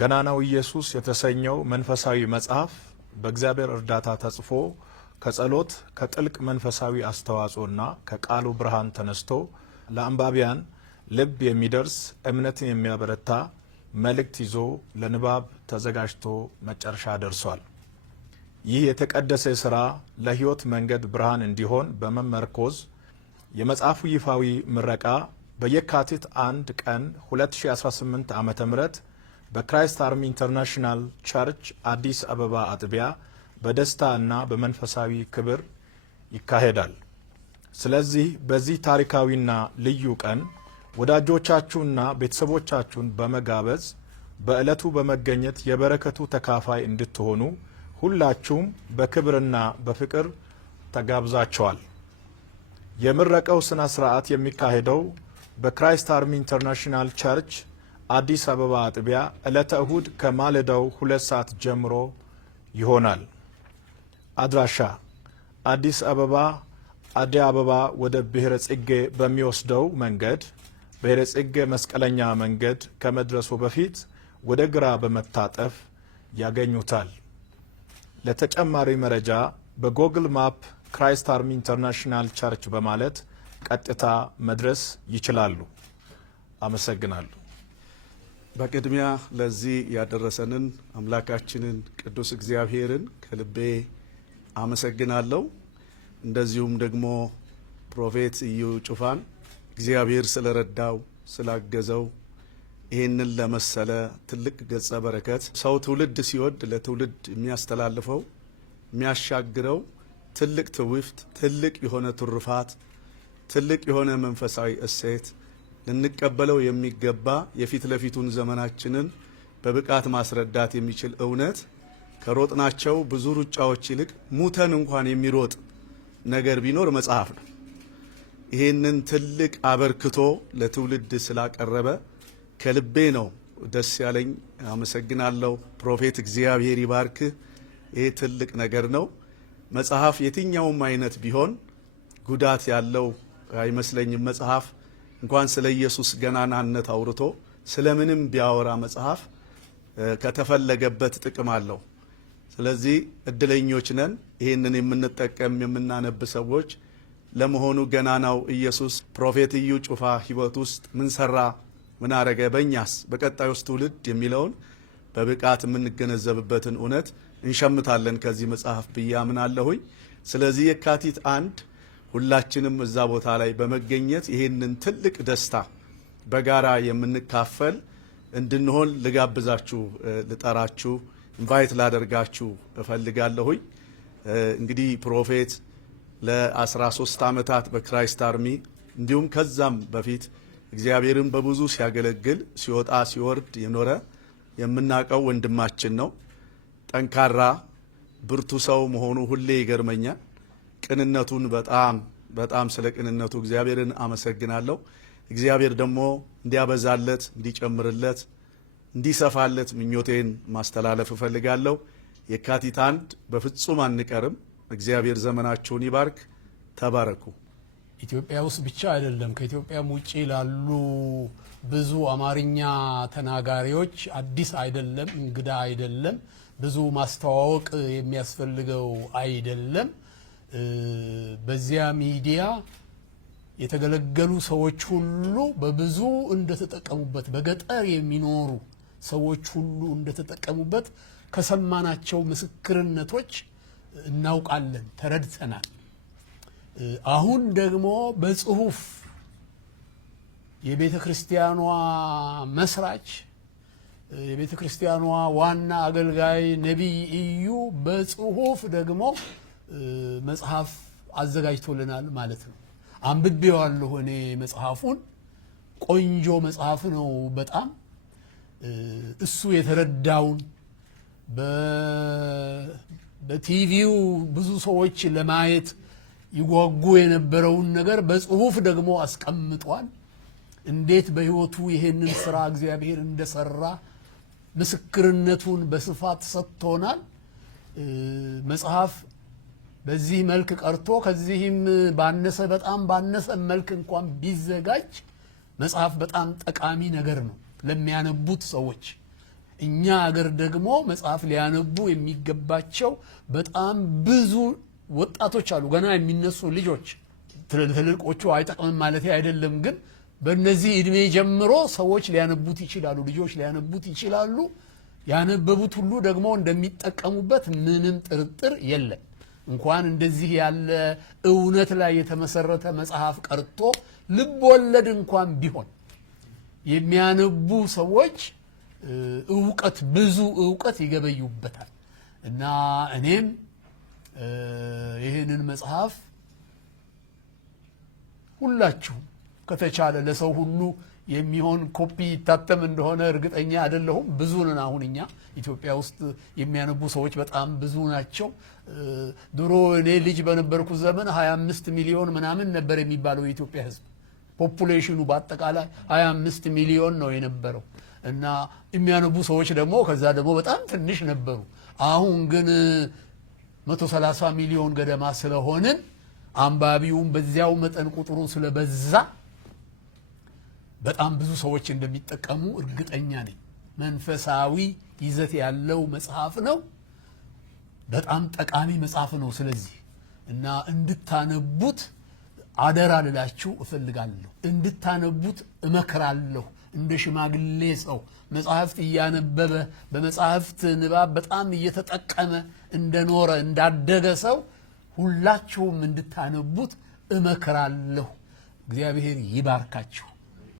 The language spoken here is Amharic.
ገናናው ኢየሱስ የተሰኘው መንፈሳዊ መጽሐፍ በእግዚአብሔር እርዳታ ተጽፎ ከጸሎት ከጥልቅ መንፈሳዊ አስተዋጽኦና ከቃሉ ብርሃን ተነስቶ ለአንባቢያን ልብ የሚደርስ እምነትን የሚያበረታ መልእክት ይዞ ለንባብ ተዘጋጅቶ መጨረሻ ደርሷል። ይህ የተቀደሰ ሥራ ለሕይወት መንገድ ብርሃን እንዲሆን በመመርኮዝ የመጽሐፉ ይፋዊ ምረቃ በየካቲት 1 ቀን 2018 ዓ.ም በክራይስት አርሚ ኢንተርናሽናል ቸርች አዲስ አበባ አጥቢያ በደስታ እና በመንፈሳዊ ክብር ይካሄዳል። ስለዚህ በዚህ ታሪካዊና ልዩ ቀን ወዳጆቻችሁና ቤተሰቦቻችሁን በመጋበዝ በዕለቱ በመገኘት የበረከቱ ተካፋይ እንድትሆኑ ሁላችሁም በክብርና በፍቅር ተጋብዛችኋል። የምረቃው ስነ ስርዓት የሚካሄደው በክራይስት አርሚ ኢንተርናሽናል ቸርች አዲስ አበባ አጥቢያ ዕለተ እሁድ ከማለዳው 2 ሰዓት ጀምሮ ይሆናል። አድራሻ አዲስ አበባ አዲስ አበባ ወደ ብሔረ ጽጌ በሚወስደው መንገድ ብሔረ ጽጌ መስቀለኛ መንገድ ከመድረሱ በፊት ወደ ግራ በመታጠፍ ያገኙታል። ለተጨማሪ መረጃ በጎግል ማፕ ክራይስት አርሚ ኢንተርናሽናል ቸርች በማለት ቀጥታ መድረስ ይችላሉ። አመሰግናለሁ። በቅድሚያ ለዚህ ያደረሰንን አምላካችንን ቅዱስ እግዚአብሔርን ከልቤ አመሰግናለሁ። እንደዚሁም ደግሞ ፕሮፌት እዩ ጩፋን እግዚአብሔር ስለረዳው ስላገዘው ይህንን ለመሰለ ትልቅ ገጸ በረከት ሰው ትውልድ ሲወድ ለትውልድ የሚያስተላልፈው የሚያሻግረው ትልቅ ትውፊት፣ ትልቅ የሆነ ትሩፋት፣ ትልቅ የሆነ መንፈሳዊ እሴት ልንቀበለው የሚገባ የፊት ለፊቱን ዘመናችንን በብቃት ማስረዳት የሚችል እውነት ከሮጥናቸው ብዙ ሩጫዎች ይልቅ ሙተን እንኳን የሚሮጥ ነገር ቢኖር መጽሐፍ ነው። ይህንን ትልቅ አበርክቶ ለትውልድ ስላቀረበ ከልቤ ነው ደስ ያለኝ። አመሰግናለሁ። ፕሮፌት እግዚአብሔር ይባርክ። ይሄ ትልቅ ነገር ነው። መጽሐፍ የትኛውም አይነት ቢሆን ጉዳት ያለው አይመስለኝም። መጽሐፍ እንኳን ስለ ኢየሱስ ገናናነት አውርቶ ስለምንም ቢያወራ መጽሐፍ ከተፈለገበት ጥቅም አለው። ስለዚህ እድለኞች ነን ይህንን የምንጠቀም የምናነብ ሰዎች። ለመሆኑ ገናናው ኢየሱስ ፕሮፌት እዩ ጩፋ ሕይወት ውስጥ ምን ሰራ፣ ምን አረገ፣ በእኛስ በቀጣዩስ ትውልድ የሚለውን በብቃት የምንገነዘብበትን እውነት እንሸምታለን ከዚህ መጽሐፍ ብዬ አምናለሁኝ። ስለዚህ የካቲት 1 ሁላችንም እዛ ቦታ ላይ በመገኘት ይህንን ትልቅ ደስታ በጋራ የምንካፈል እንድንሆን ልጋብዛችሁ፣ ልጠራችሁ፣ ኢንቫይት ላደርጋችሁ እፈልጋለሁኝ። እንግዲህ ፕሮፌት ለ13 ዓመታት በክራይስት አርሚ እንዲሁም ከዛም በፊት እግዚአብሔርን በብዙ ሲያገለግል ሲወጣ ሲወርድ የኖረ የምናውቀው ወንድማችን ነው። ጠንካራ ብርቱ ሰው መሆኑ ሁሌ ይገርመኛል። ቅንነቱን በጣም ስለ ቅንነቱ እግዚአብሔርን አመሰግናለሁ። እግዚአብሔር ደግሞ እንዲያበዛለት፣ እንዲጨምርለት፣ እንዲሰፋለት ምኞቴን ማስተላለፍ እፈልጋለሁ። የካቲት 1 በፍጹም አንቀርም። እግዚአብሔር ዘመናችሁን ይባርክ። ተባረኩ። ኢትዮጵያ ውስጥ ብቻ አይደለም ከኢትዮጵያም ውጪ ላሉ ብዙ አማርኛ ተናጋሪዎች አዲስ አይደለም፣ እንግዳ አይደለም፣ ብዙ ማስተዋወቅ የሚያስፈልገው አይደለም። በዚያ ሚዲያ የተገለገሉ ሰዎች ሁሉ በብዙ እንደተጠቀሙበት፣ በገጠር የሚኖሩ ሰዎች ሁሉ እንደተጠቀሙበት ከሰማናቸው ምስክርነቶች እናውቃለን፣ ተረድተናል። አሁን ደግሞ በጽሁፍ የቤተ ክርስቲያኗ መስራች የቤተ ክርስቲያኗ ዋና አገልጋይ ነቢይ እዩ በጽሁፍ ደግሞ መጽሐፍ አዘጋጅቶልናል ማለት ነው። አንብቤዋለሁ እኔ መጽሐፉን። ቆንጆ መጽሐፍ ነው በጣም። እሱ የተረዳውን በቲቪው ብዙ ሰዎች ለማየት ይጓጉ የነበረውን ነገር በጽሁፍ ደግሞ አስቀምጧል። እንዴት በህይወቱ ይሄንን ስራ እግዚአብሔር እንደሰራ ምስክርነቱን በስፋት ሰጥቶናል። መጽሐፍ በዚህ መልክ ቀርቶ ከዚህም ባነሰ በጣም ባነሰ መልክ እንኳን ቢዘጋጅ መጽሐፍ በጣም ጠቃሚ ነገር ነው ለሚያነቡት ሰዎች። እኛ አገር ደግሞ መጽሐፍ ሊያነቡ የሚገባቸው በጣም ብዙ ወጣቶች አሉ፣ ገና የሚነሱ ልጆች። ትልልቆቹ አይጠቅምም ማለት አይደለም፣ ግን በእነዚህ እድሜ ጀምሮ ሰዎች ሊያነቡት ይችላሉ፣ ልጆች ሊያነቡት ይችላሉ። ያነበቡት ሁሉ ደግሞ እንደሚጠቀሙበት ምንም ጥርጥር የለም። እንኳን እንደዚህ ያለ እውነት ላይ የተመሰረተ መጽሐፍ ቀርቶ ልብ ወለድ እንኳን ቢሆን የሚያነቡ ሰዎች እውቀት ብዙ እውቀት ይገበዩበታል። እና እኔም ይህንን መጽሐፍ ሁላችሁም ከተቻለ ለሰው ሁሉ የሚሆን ኮፒ ይታተም እንደሆነ እርግጠኛ አይደለሁም። ብዙ ነን። አሁን እኛ ኢትዮጵያ ውስጥ የሚያነቡ ሰዎች በጣም ብዙ ናቸው። ድሮ እኔ ልጅ በነበርኩ ዘመን 25 ሚሊዮን ምናምን ነበር የሚባለው የኢትዮጵያ ሕዝብ ፖፑሌሽኑ በአጠቃላይ 25 ሚሊዮን ነው የነበረው። እና የሚያነቡ ሰዎች ደግሞ ከዛ ደግሞ በጣም ትንሽ ነበሩ። አሁን ግን 130 ሚሊዮን ገደማ ስለሆንን አንባቢውም በዚያው መጠን ቁጥሩ ስለበዛ በጣም ብዙ ሰዎች እንደሚጠቀሙ እርግጠኛ ነኝ። መንፈሳዊ ይዘት ያለው መጽሐፍ ነው። በጣም ጠቃሚ መጽሐፍ ነው። ስለዚህ እና እንድታነቡት አደራ ልላችሁ እፈልጋለሁ። እንድታነቡት እመክራለሁ። እንደ ሽማግሌ ሰው መጽሐፍት እያነበበ በመጽሐፍት ንባብ በጣም እየተጠቀመ እንደኖረ እንዳደገ ሰው ሁላችሁም እንድታነቡት እመክራለሁ። እግዚአብሔር ይባርካችሁ።